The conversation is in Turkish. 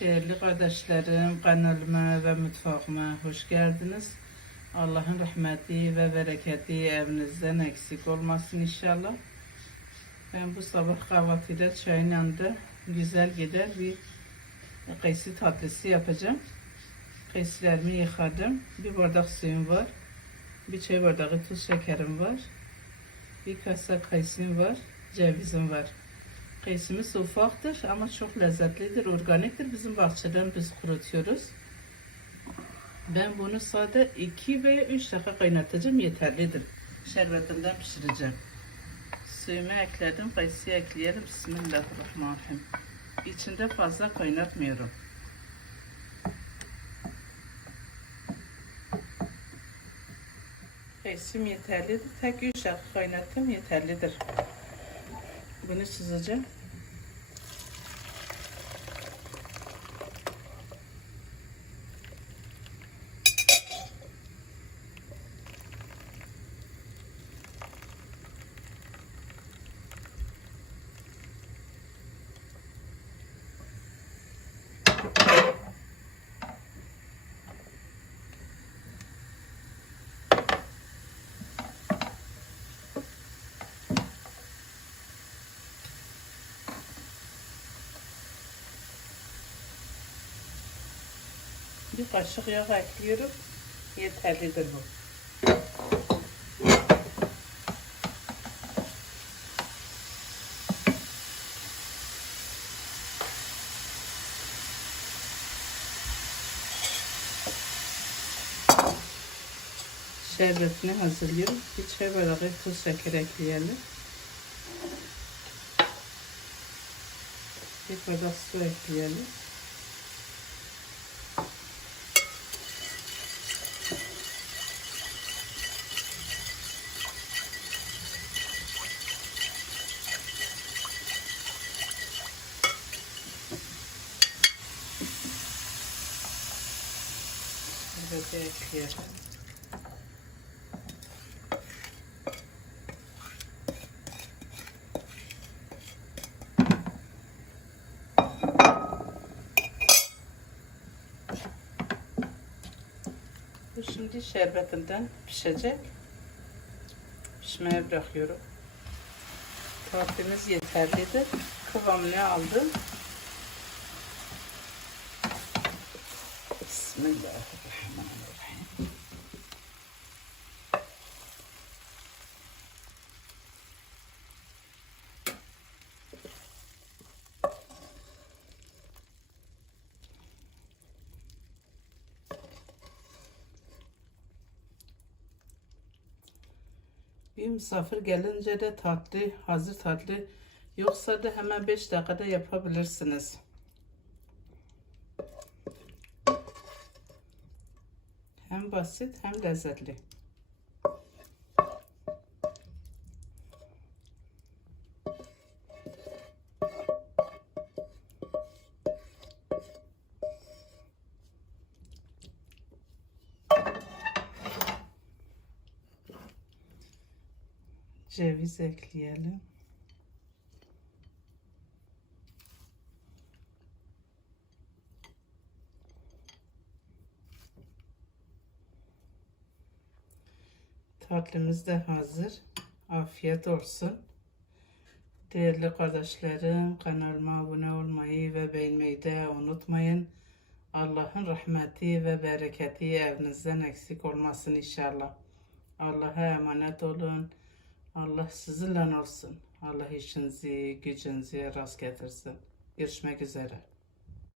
Değerli kardeşlerim, kanalıma ve mutfağıma hoş geldiniz. Allah'ın rahmeti ve bereketi evinizden eksik olmasın inşallah. Ben bu sabah kahvaltıda çayın yanında güzel gider bir kayısı tatlısı yapacağım. Kayısılarımı yıkadım. Bir bardak suyum var. Bir çay bardağı tuz şekerim var. Bir kasa kayısım var. Cevizim var. Kayısımız ufaktır ama çok lezzetlidir, organiktir. Bizim bahçeden biz kurutuyoruz. Ben bunu sade 2 veya 3 dakika kaynatacağım yeterlidir. Şerbetinden pişireceğim. Suyumu ekledim, kayısıyı ekleyelim. Bismillahirrahmanirrahim. İçinde fazla kaynatmıyorum. Kayısım yeterlidir. Tek 3 dakika kaynattım yeterlidir. Bunu süzeceğim. Bir kaşık yağ ekliyorum. Yeterlidir bu. Şerbetini hazırlıyorum. Bir çay bardağı tuz şeker ekleyelim. Bir bardak su ekleyelim. Şimdi şerbetinden pişecek. Pişmeye bırakıyorum. Tatlımız yeterlidir. Kıvamını aldı. Bismillahirrahmanirrahim. Bir misafir gelince de tatlı, hazır tatlı yoksa da hemen 5 dakikada yapabilirsiniz. Hem basit hem lezzetli. Ceviz ekleyelim. Tatlımız da hazır. Afiyet olsun. Değerli kardeşlerim kanalıma abone olmayı ve beğenmeyi de unutmayın. Allah'ın rahmeti ve bereketi evinizden eksik olmasın inşallah. Allah'a emanet olun. Allah sizinle olsun. Allah işinizi, gücünüzü rast getirsin. Görüşmek üzere.